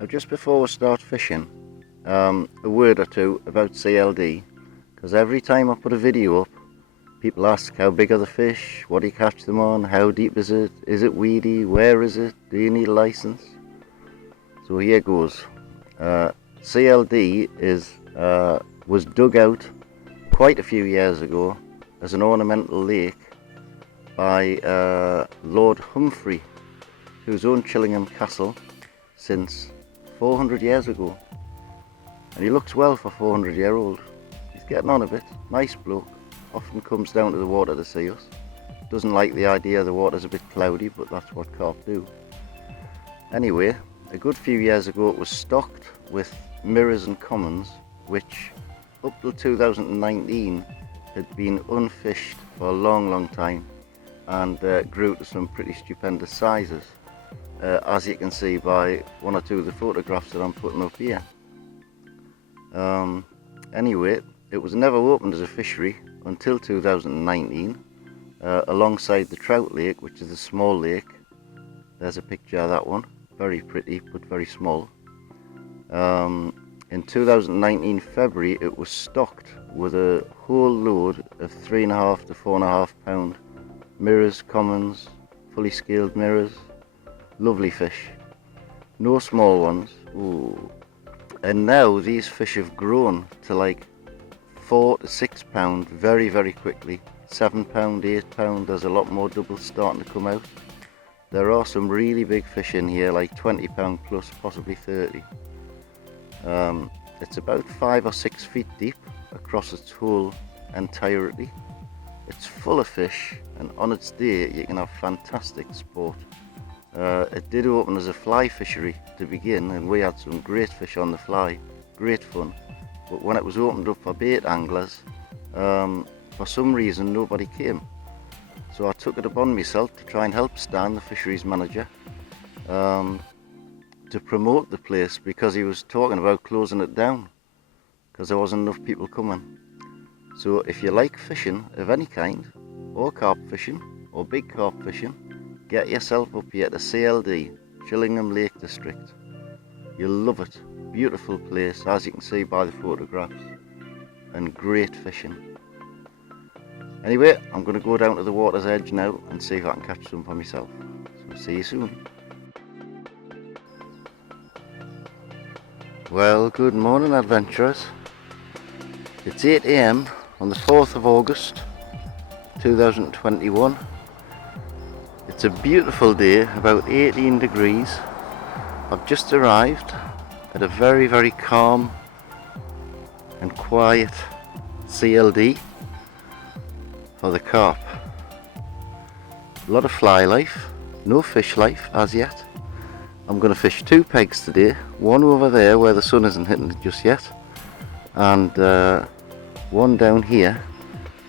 Now, just before we start fishing, a word or two about CLD, because every time I put a video up, people ask how big are the fish, what do you catch them on, how deep is it weedy, where is it, do you need a license? So here goes. CLD was dug out quite a few years ago as an ornamental lake by Lord Humphrey, who's owned Chillingham Castle since 400 years ago, and he looks well for 400-year-old. He's getting on a bit, nice bloke, often comes down to the water to see us. Doesn't like the idea the water's a bit cloudy, but that's what carp do. Anyway, a good few years ago it was stocked with mirrors and commons, which up till 2019 had been unfished for a long time, and grew to some pretty stupendous sizes, as you can see by one or two of the photographs that I'm putting up here. Anyway, it was never opened as a fishery until 2019, alongside the trout lake, which is a small lake. There's a picture of that one, very pretty but very small. In 2019 February it was stocked with a whole load of 3.5 to 4.5 pound mirrors, commons, fully scaled mirrors. Lovely fish, no small ones. Ooh. And now these fish have grown to like 4 to 6 pound very quickly. 7 pound, 8 pound, there's a lot more doubles starting to come out. There are some really big fish in here, like 20 pound plus, possibly 30. It's about 5 or 6 feet deep across its whole entirety. It's full of fish, and on its day you can have fantastic sport. It did open as a fly fishery to begin, and we had some great fish on the fly, great fun. But when it was opened up for bait anglers, for some reason nobody came. So I took it upon myself to try and help Stan, the fisheries manager, to promote the place, because he was talking about closing it down because there wasn't enough people coming. So if you like fishing of any kind, or carp fishing, or big carp fishing, get yourself up here to CLD, Chillingham Lake District. You'll love it. Beautiful place, as you can see by the photographs, and great fishing. Anyway, I'm going to go down to the water's edge now and see if I can catch some for myself. So see you soon. Well, good morning adventurers. It's 8 AM on the 4th of August 2021. It's a beautiful day, about 18 degrees. I've just arrived at a very calm and quiet CLD for the carp. A lot of fly life, no fish life as yet. I'm going to fish 2 pegs today, one over there where the sun isn't hitting it just yet, and one down here.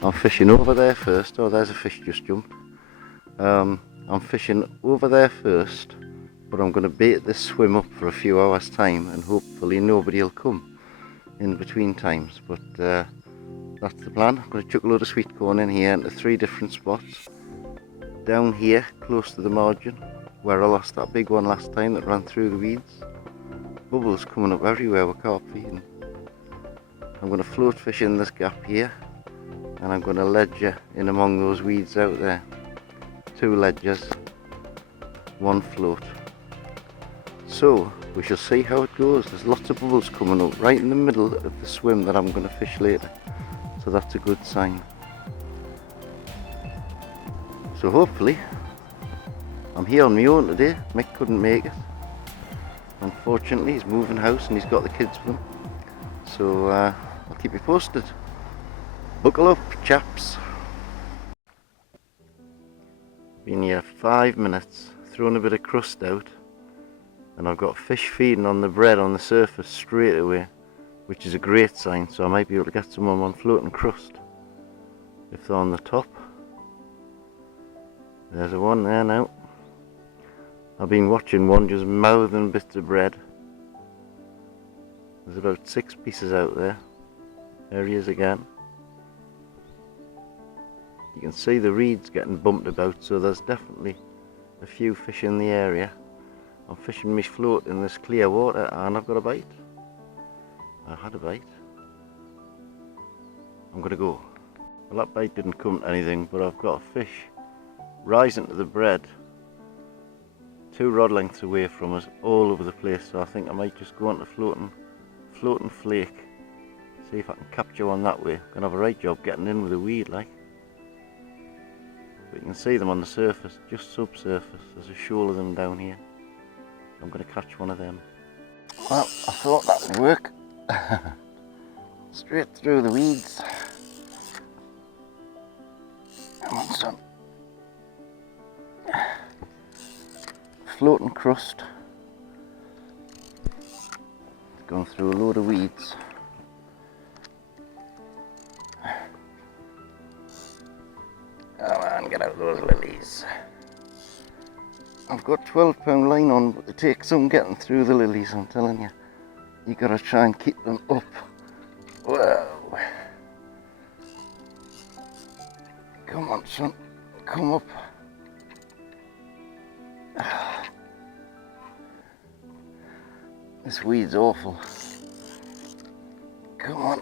I'm fishing over there first. Oh, there's a fish just jumped. I'm fishing over there first, but I'm going to bait this swim up for a few hours time, and hopefully nobody will come in between times, but that's the plan. I'm going to chuck a load of sweet corn in here into 3 different spots. Down here close to the margin where I lost that big one last time that ran through the weeds. Bubbles coming up everywhere with carp feeding. I'm going to float fish in this gap here, and I'm going to ledger in among those weeds out there. 2 ledgers, 1 float. So we shall see how it goes. There's lots of bubbles coming up right in the middle of the swim that I'm going to fish later, so that's a good sign. So hopefully, I'm here on my own today. Mick couldn't make it. Unfortunately, he's moving house and he's got the kids with him. So I'll keep you posted. Buckle up, chaps. Been here 5 minutes, thrown a bit of crust out, and I've got fish feeding on the bread on the surface straight away, which is a great sign, so I might be able to get some on floating crust if they're on the top. There's a one there now. I've been watching one just mouthing bits of bread. There's about 6 pieces out there. There he is again. You can see the reeds getting bumped about, so there's definitely a few fish in the area. I'm fishing my float in this clear water and I've got a bite. I had a bite. I'm gonna go. Well, that bite didn't come to anything, but I've got a fish rising to the bread 2 rod lengths away from us, all over the place. So I think I might just go on to floating flake, see if I can capture one that way. Gonna have a right job getting in with a weed like. But you can see them on the surface, just subsurface. There's a shoal of them down here. I'm going to catch one of them. Well, I thought that would work. Straight through the weeds. Come on, son. Floating crust. It's gone through a load of weeds. Come on, get out those lilies. I've got 12-pound line on, but it takes some getting through the lilies, I'm telling you. You gotta try and keep them up. Whoa. Come on, son. Come up. This weed's awful. Come on.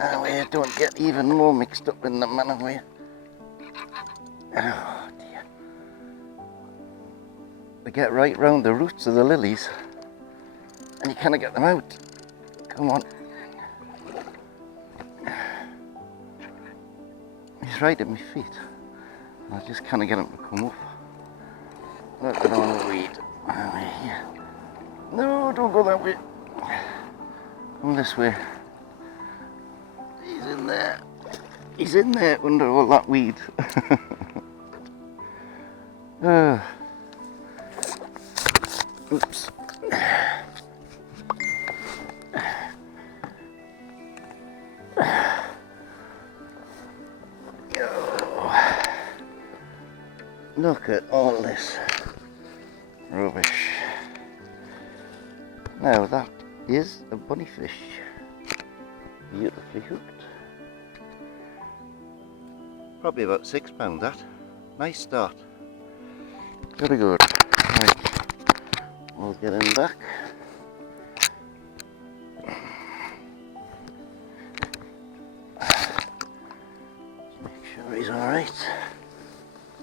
Away, don't get even more mixed up in the man away. Oh dear. They get right round the roots of the lilies and you cannot get them out. Come on. He's right at my feet. I just cannot get him to come up. Look at all the weed. Over here. No, don't go that way. Come this way. He's in there. He's in there under all that weed. Oops. Look at all this rubbish. Now that is a bunnyfish. Beautifully hooked. Probably about £6 that. Nice start. Very good. Right. We'll get him back. Make sure he's alright.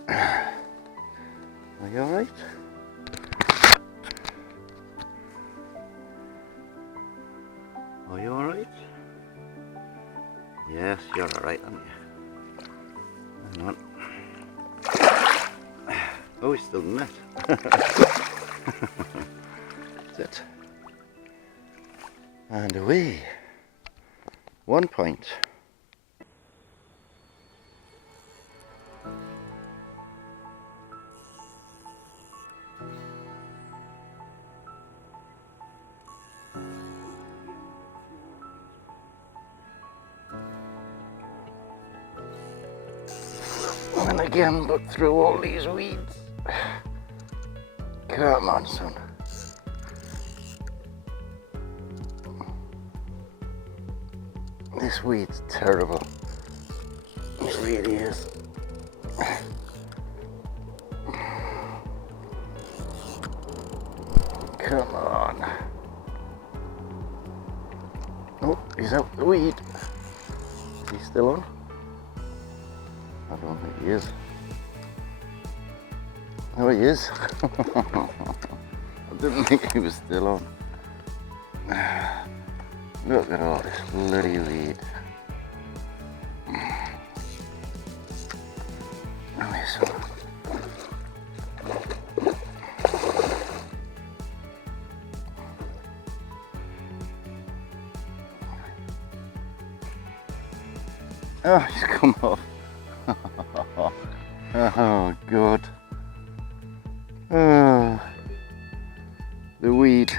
Are you alright? Are you alright? Yes, you're alright, aren't you? Hang on. Oh, he's still in net. That's it. And away. 1 point. And again, look through all these weeds. Come on, son. This weed's terrible. It really is. Come on. Oh, he's out the weed. Is he still on? I don't think he is. Oh, he is. I didn't think he was still on. Look at all this bloody weed. Oh, yes. Oh, he's come off. Oh, God. Oh, the weed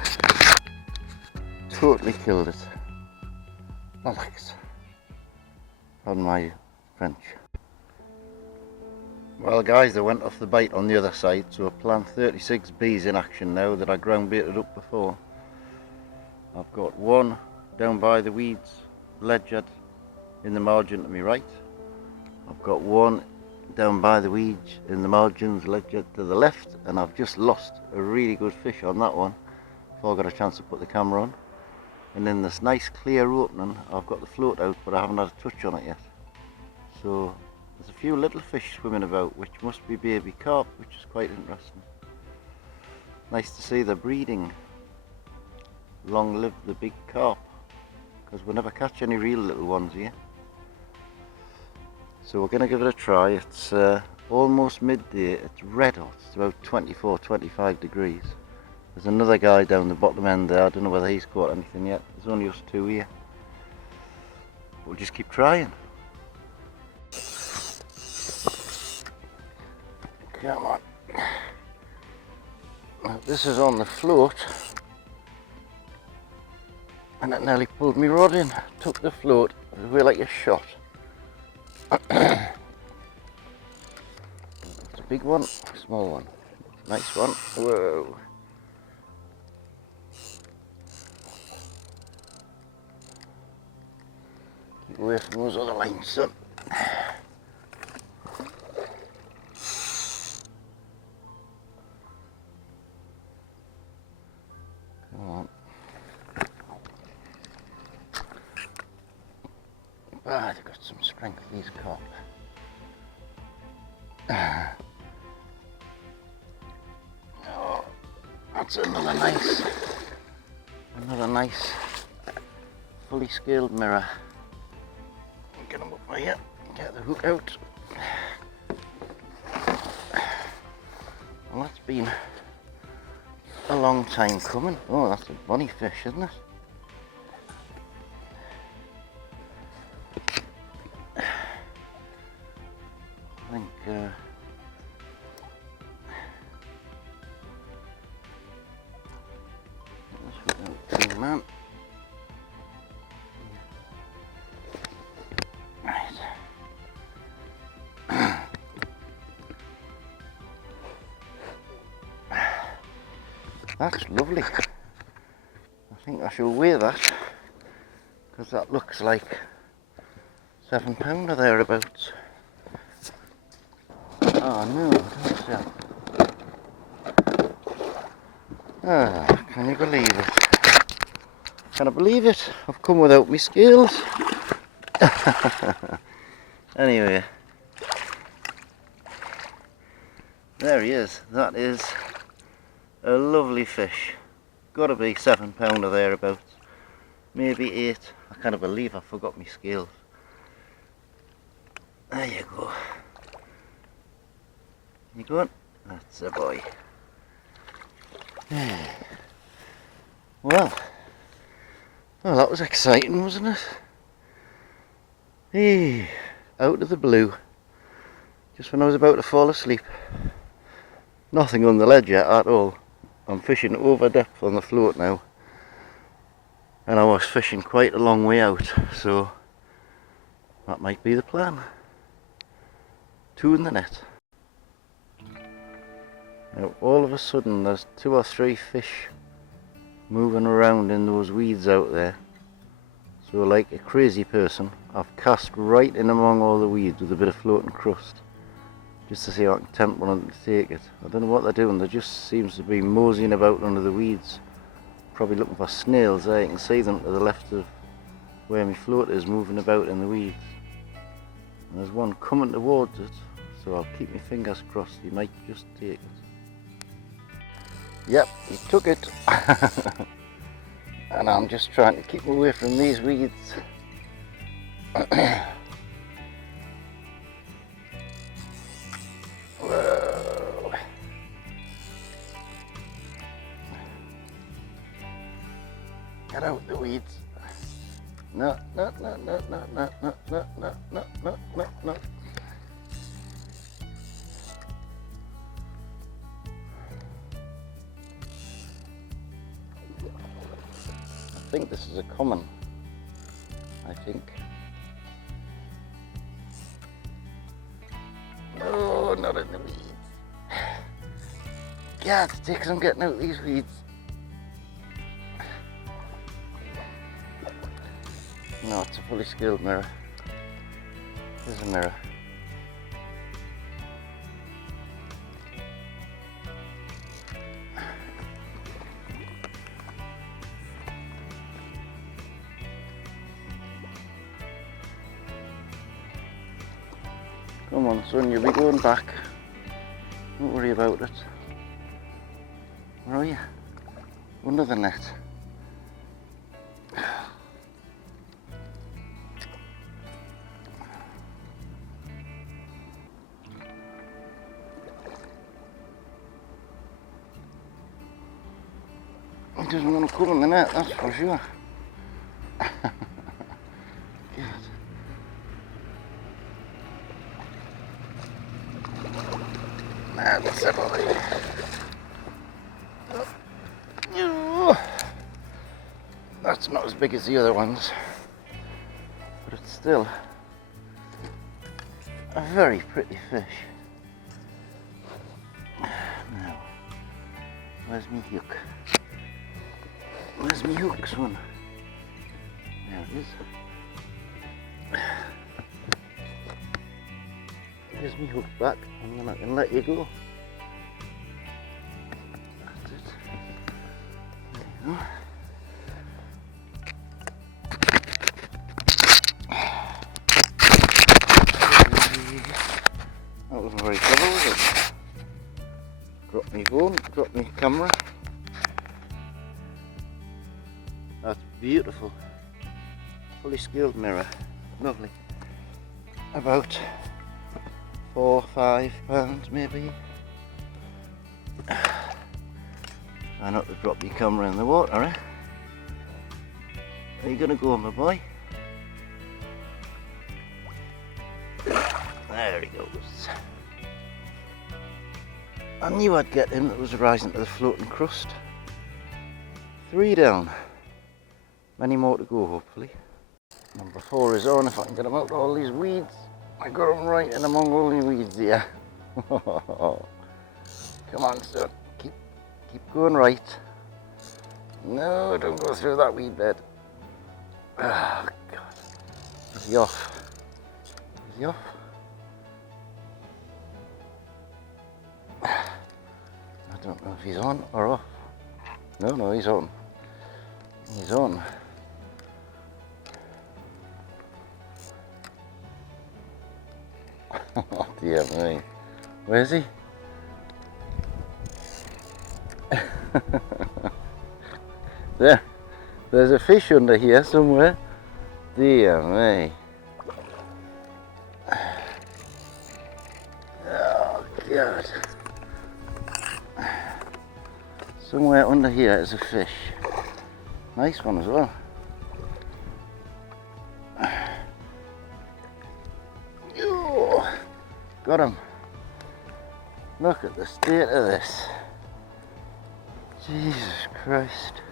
totally killed it. Alex, on my French. Well, guys, they went off the bait on the other side, so I plant 36 bees in action now that I ground baited up before. I've got one down by the weeds, ledgered in the margin to my right. I've got one down by the weeds in the margins led to the left, and I've just lost a really good fish on that one before I got a chance to put the camera on. And in this nice clear opening I've got the float out, but I haven't had a touch on it yet. So there's a few little fish swimming about, which must be baby carp, which is quite interesting. Nice to see they're breeding. Long live the big carp, because we never catch any real little ones here. So we're going to give it a try. It's almost midday, it's red hot, it's about 24-25 degrees. There's another guy down the bottom end there, I don't know whether he's caught anything yet. There's only us two here. We'll just keep trying. Come on. Now, this is on the float, and it nearly pulled me rod in. Took the float away like a shot. It's a big one, a small one, nice one. Whoa. Keep away from those other lines, son. Come on. Ah, they've got some strength, these carp. Oh, that's another nice fully scaled mirror. Get them up here, get the hook out. Well, that's been a long time coming. Oh, that's a bonny fish, isn't it? I think let's put that in, man. Right. That's lovely. I think I shall weigh that, because that looks like £7 or thereabouts. Oh no, don't say. Ah, can you believe it? Can I believe it? I've come without my scales. Anyway, there he is. That is a lovely fish. Gotta be £7 or thereabouts. Maybe 8. I can't believe I forgot my scales. There you go. You going? That's a boy. Well, that was exciting, wasn't it? Hey, out of the blue, just when I was about to fall asleep. Nothing on the ledge yet at all. I'm fishing over depth on the float now, and I was fishing quite a long way out, so that might be the plan. 2 in the net. Now, all of a sudden there's 2 or 3 fish moving around in those weeds out there. So like a crazy person, I've cast right in among all the weeds with a bit of floating crust, just to see if I can tempt one of them to take it. I don't know what they're doing, they just seems to be moseying about under the weeds. Probably looking for snails there, you can see them to the left of where my float is, moving about in the weeds. And there's one coming towards it, so I'll keep my fingers crossed, he might just take it. Yep, he took it. And I'm just trying to keep away from these weeds. Whoa. Get out the weeds. No, no, no, no, no, no, no, no, no, no, no, no, no. I think this is a common, I think. No, not in the weeds. God, it takes some getting out these weeds. No, it's a fully scaled mirror. There's a mirror. Come on, son, you'll be going back. Don't worry about it. Where are you? Under the net. He doesn't want to come in the net, that's for sure. That's it, buddy. That's not as big as the other ones, but it's still a very pretty fish. Now, where's me hook? Where's me hook, son? There it is. There's me hook back, and then I can let you go. That's it. There you go. That wasn't very clever, was it? Drop me phone, drop me camera. That's beautiful. Fully scaled mirror. Lovely. About 4 or 5 pounds maybe. Try not to drop your camera in the water, eh? Are you gonna go, my boy? There he goes. I knew I'd get him that was rising to the floating crust. 3 down. Many more to go, hopefully. Number 4 is on if I can get him out of all these weeds. I got him right in among all the weeds here. Come on, son. Keep going right. No, don't go through that weed bed. Oh, God. Is he off? Is he off? I don't know if he's on or off. No, he's on. He's on. Oh dear me. Where is he? There's a fish under here somewhere. Dear me. Oh God. Somewhere under here is a fish. Nice one as well. Oh, got him. Look at the state of this. Jesus Christ.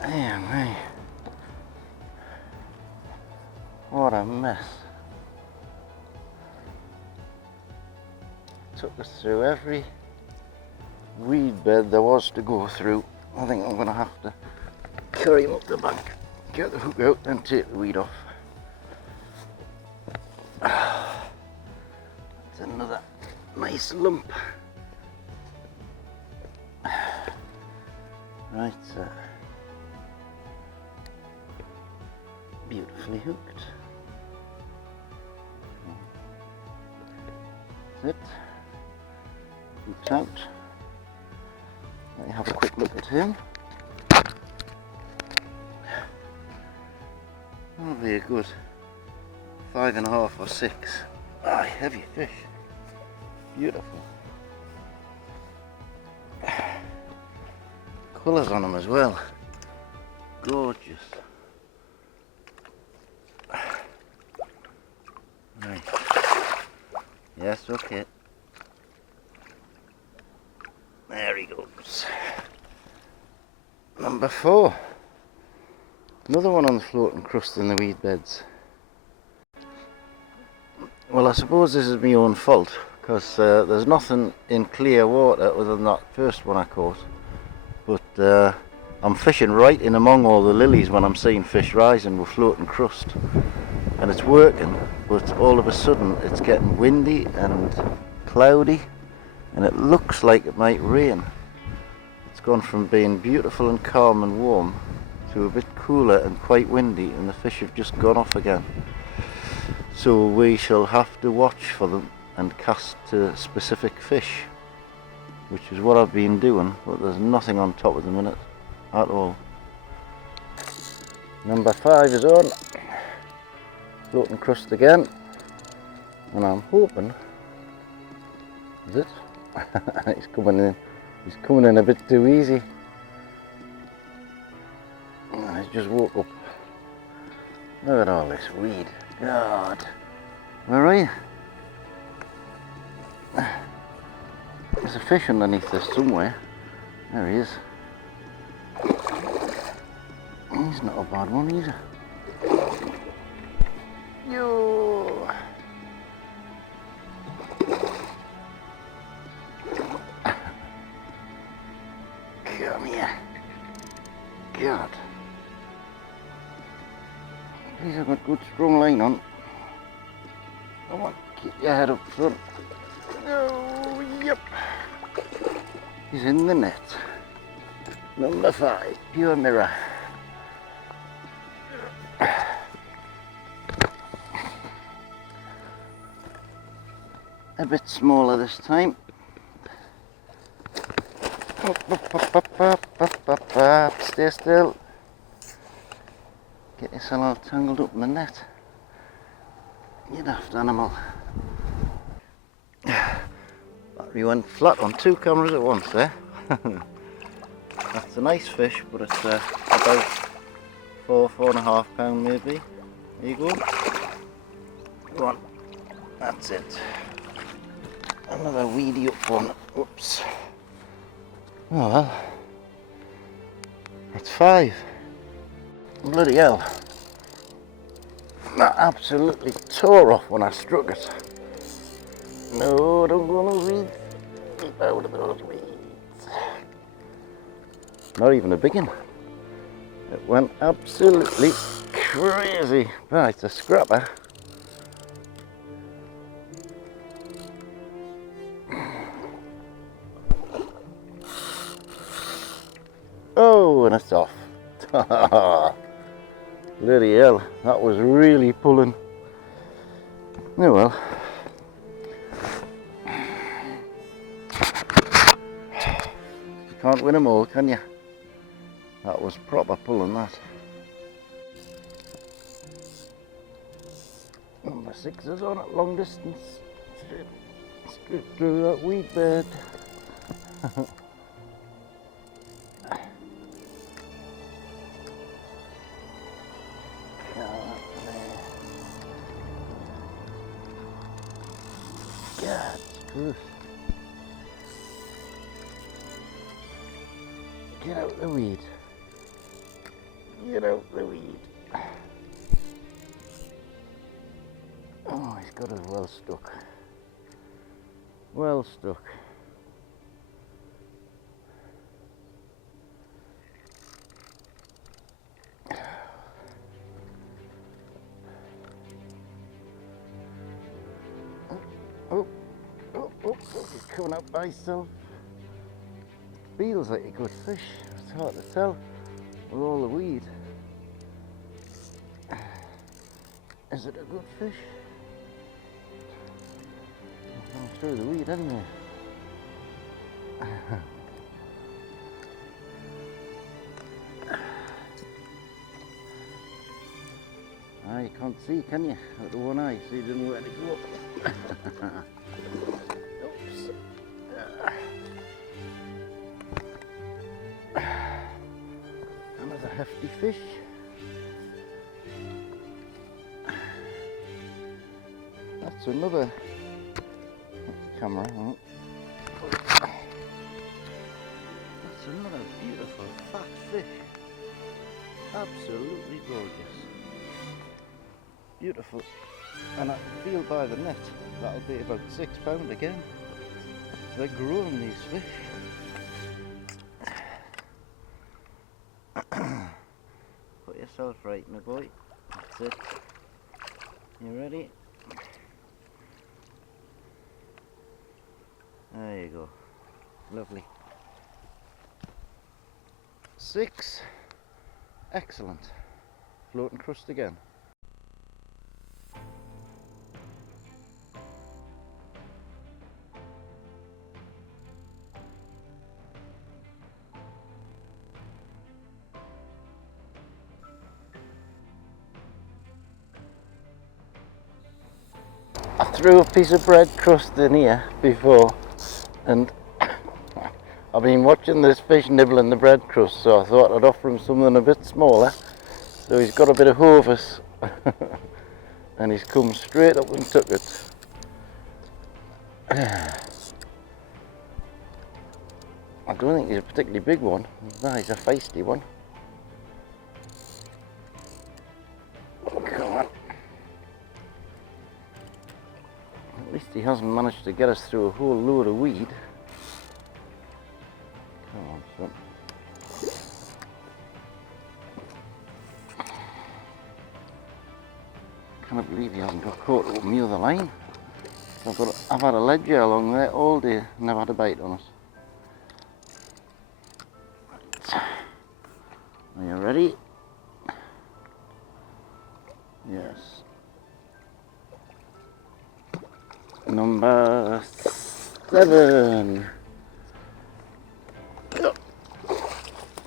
Damn me. What a mess. Took us through every weed bed there was to go through. I think I'm going to have to carry him up the bank, get the hook out and take the weed off. That's another nice lump. Right, beautifully hooked. That's it. Hooked out. Let me have a quick look at him. Probably a good 5.5 or 6. Ah, heavy fish. Beautiful. Colours on them as well. Gorgeous. Right. Yes, okay. There he goes. Number 4. Another one on the floating crust in the weed beds. Well, I suppose this is my own fault, because there's nothing in clear water other than that first one I caught. But I'm fishing right in among all the lilies when I'm seeing fish rising with floating crust. And it's working, but all of a sudden it's getting windy and cloudy, and it looks like it might rain. It's gone from being beautiful and calm and warm to a bit cooler and quite windy, and the fish have just gone off again. So we shall have to watch for them and cast to specific fish, which is what I've been doing, but there's nothing on top at the minute at all. Number 5 is on, floating crust again, and I'm hoping, is it? He's coming in a bit too easy. He's just woke up. Look at all this weed. God. Where are you? There's a fish underneath this somewhere. There he is. He's not a bad one either. Yo. Come here. God. These have got good strong line on. Come on, keep your head up front. Oh, yep. He's in the net. Number 5, pure mirror. A bit smaller this time. Up. Stay still. Get yourself all tangled up in the net. You daft animal. Battery went flat on 2 cameras at once there. That's a nice fish, but it's about 4.5 pound maybe. There you go. Go on. That's it. Another weedy up one. Whoops. Oh well. That's 5. Bloody hell. That absolutely tore off when I struck it. No, don't go on those weeds. Keep out of those weeds. Not even a big one. It went absolutely crazy. Right, it's a scrapper. Oh, and it's off. Bloody hell, that was really pulling. Oh well. You can't win them all, can you? That was proper pulling, that. Number 6 is on at long distance. Straight through that weed bed. God, screw. Get out the weed. Get out the weed. Oh, he's got us well stuck. Well stuck. He's coming up by himself. Feels like a good fish. It's hard to tell with all the weed. Is it a good fish? I'm through the weed anyway. You can't see, can you? Out the one eye, so you didn't know where to go. Oops. Another hefty fish. That's another camera. That's another beautiful fat fish. Absolutely gorgeous. Beautiful. And I feel by the net that'll be about £6 again. They're growing, these fish. Put yourself right, my boy. That's it. You ready? There you go. Lovely. 6. Excellent. Floating crust again. threw a piece of bread crust in here before, and I've been watching this fish nibbling the bread crust, so I thought I'd offer him something a bit smaller. So he's got a bit of hovis and he's come straight up and took it. I don't think he's a particularly big one. No, he's a feisty one. Come on. At least he hasn't managed to get us through a whole load of weed. Come on, son. I can't believe he hasn't got caught up on the other line. I've had a ledger along there all day and never had a bite on it. Are you ready? Yes. Number 7.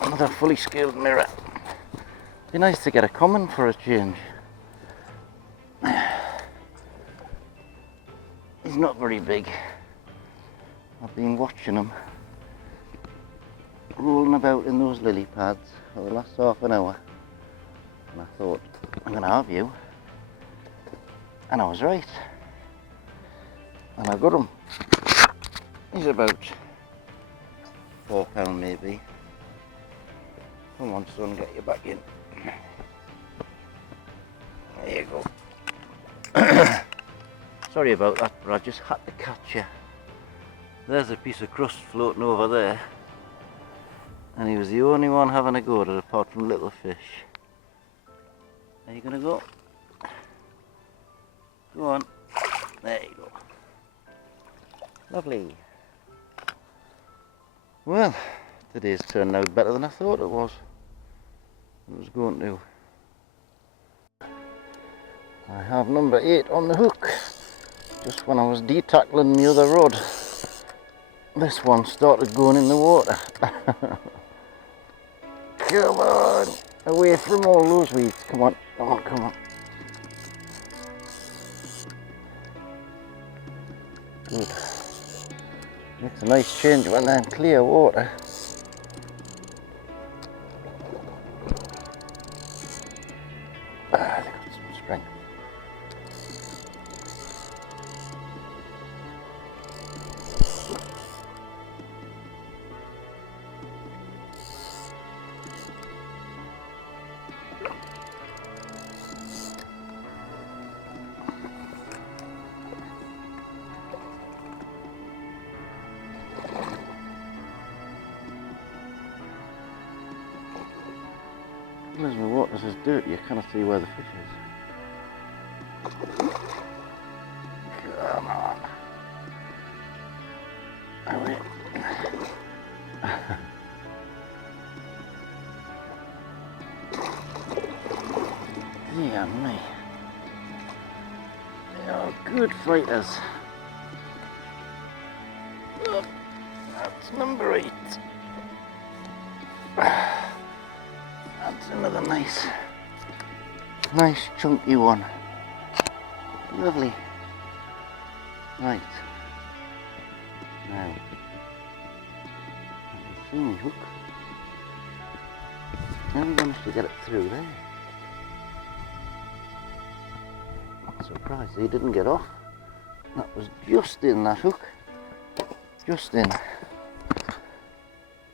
Another fully scaled mirror. Be nice to get a common for a change. He's not very big. I've been watching him rolling about in those lily pads for the last half an hour, and I thought, I'm going to have you, and I was right, and I got him. He's about £4 maybe. Come on, son, get you back in. There you go. Sorry about that, but I just had to catch you. There's a piece of crust floating over there, and he was the only one having a go at it apart from little fish. Are you gonna go? Go on. There you go. Lovely. Well, today's turned out better than I thought it was. It was going to. I have number 8 on the hook. Just when I was detackling the other rod, this one started going in the water. Come on, away from all those weeds. Come on, come on, come on. Good. Makes a nice change when they're in clear water. They got some strength. As the water's as dirty, you cannot see where the fish is. Come on. Away. Dear me. They are good fighters. Look, that's number 8. That's another nice chunky one. Lovely. Right. Now, see me hook. Now we managed to get it through there. Not surprised he didn't get off. That was just in that hook. Just in.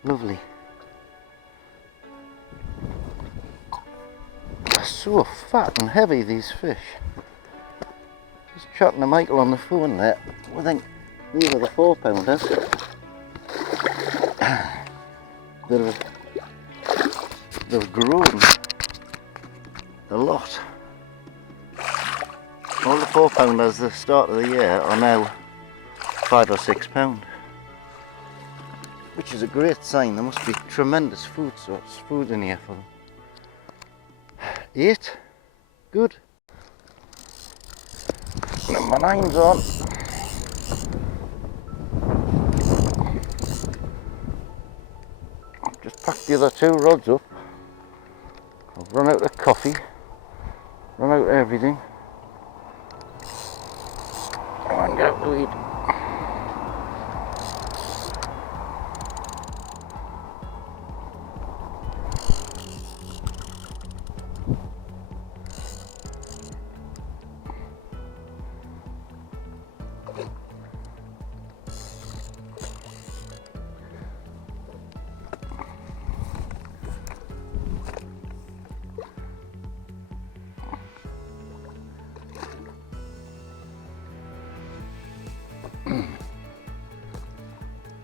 Lovely. So fat and heavy, these fish. Just chatting to Michael on the phone there. I think these are the 4-pounders. They've grown a lot. All the 4-pounders at the start of the year are now 5 or 6 pound, which is a great sign. There must be tremendous food in here for them. 8, good. Number 9's on. I've just packed the other 2 rods up. I've run out of coffee, run out of everything. Get out the weed.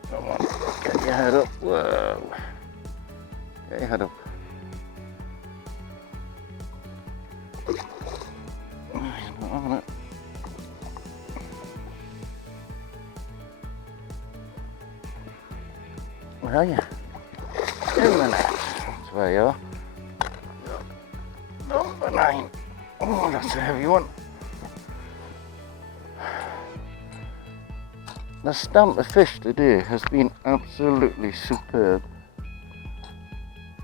Come on, get your head up. Whoa. Get your head up. He's not having it. Where are you? In the net. That's where you are. Number 9. Oh, that's a heavy one. The stamp of fish today has been absolutely superb.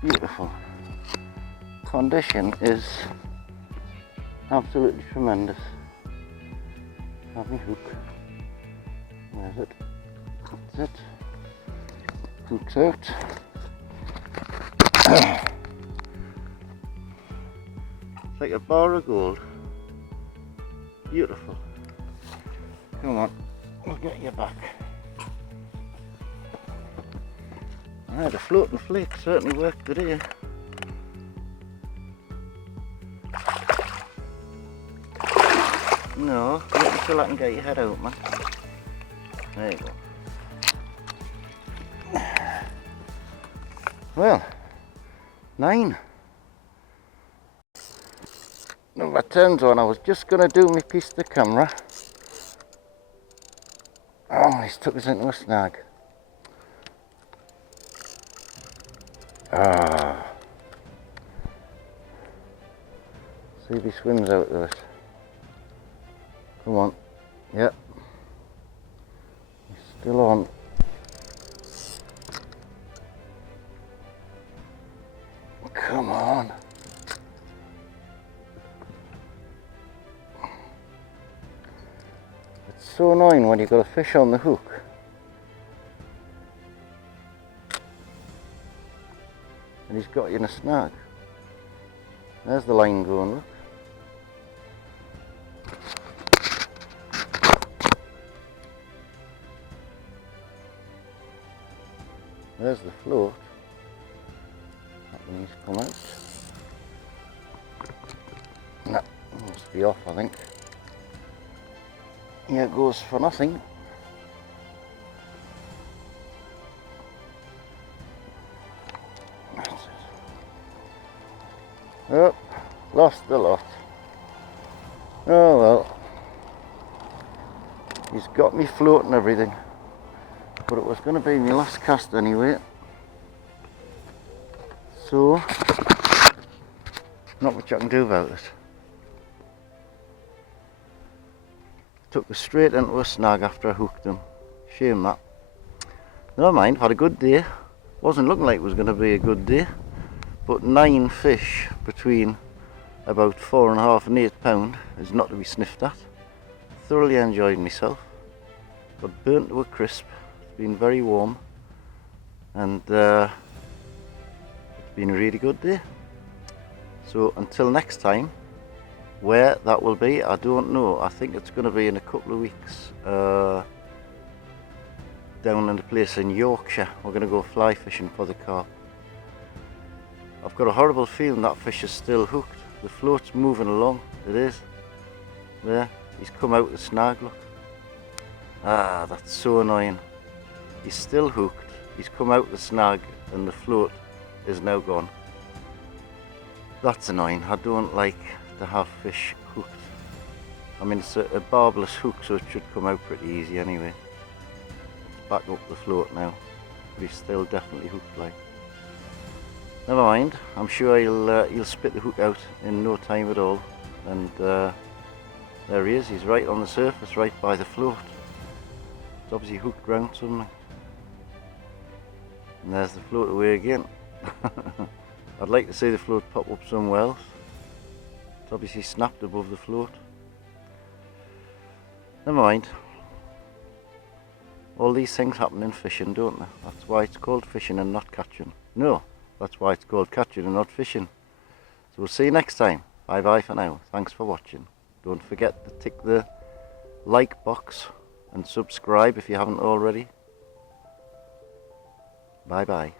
Beautiful. Condition is absolutely tremendous. Have me hook. Where's it? That's it. Hook's out. It's like a bar of gold. Beautiful. Come on. We'll get you back. Alright, the floating flake certainly worked today. No, wait until I can get your head out, man. There you go. Well, 9. Number 10's on. I was just going to do my piece to the camera. Oh, he's took us into a snag. Ah. See if he swims out of it. Come on. Yep. He's still on. Come on. It's so annoying when you've got a fish on the hook. And he's got you in a snag. There's the line going, look. There's the float. That one needs to come out. No, it must be off, I think. Here it goes for nothing. That's it. Oh, lost the lot. Oh well. He's got me float and everything. But it was going to be my last cast anyway. So, not much I can do about it. Took us straight into a snag after I hooked him. Shame that. Never mind, had a good day. Wasn't looking like it was going to be a good day. But 9 fish between about 4.5 and 8 pound is not to be sniffed at. Thoroughly enjoyed myself. Got burnt to a crisp. It's been very warm. And it's been a really good day. So until next time, where that will be, I don't know. I think it's going to be in a couple of weeks. Down in a place in Yorkshire. We're going to go fly fishing for the carp. I've got a horrible feeling that fish is still hooked. The float's moving along. It is. There. He's come out the snag, look. Ah, that's so annoying. He's still hooked. He's come out the snag and the float is now gone. That's annoying. I don't like to have fish hooked. I mean, it's a barbless hook, so it should come out pretty easy anyway. It's back up the float now, but he's still definitely hooked like. Never mind, I'm sure he'll spit the hook out in no time at all. And there he is, he's right on the surface, right by the float. It's obviously hooked round something. And there's the float away again. I'd like to see the float pop up somewhere else. It's obviously snapped above the float. Never mind, All these things happen in fishing, don't they? That's why it's called fishing and not catching. No, that's why it's called catching and not fishing. So we'll see you next time. Bye bye for now. Thanks for watching. Don't forget to tick the like box and subscribe if you haven't already. Bye bye.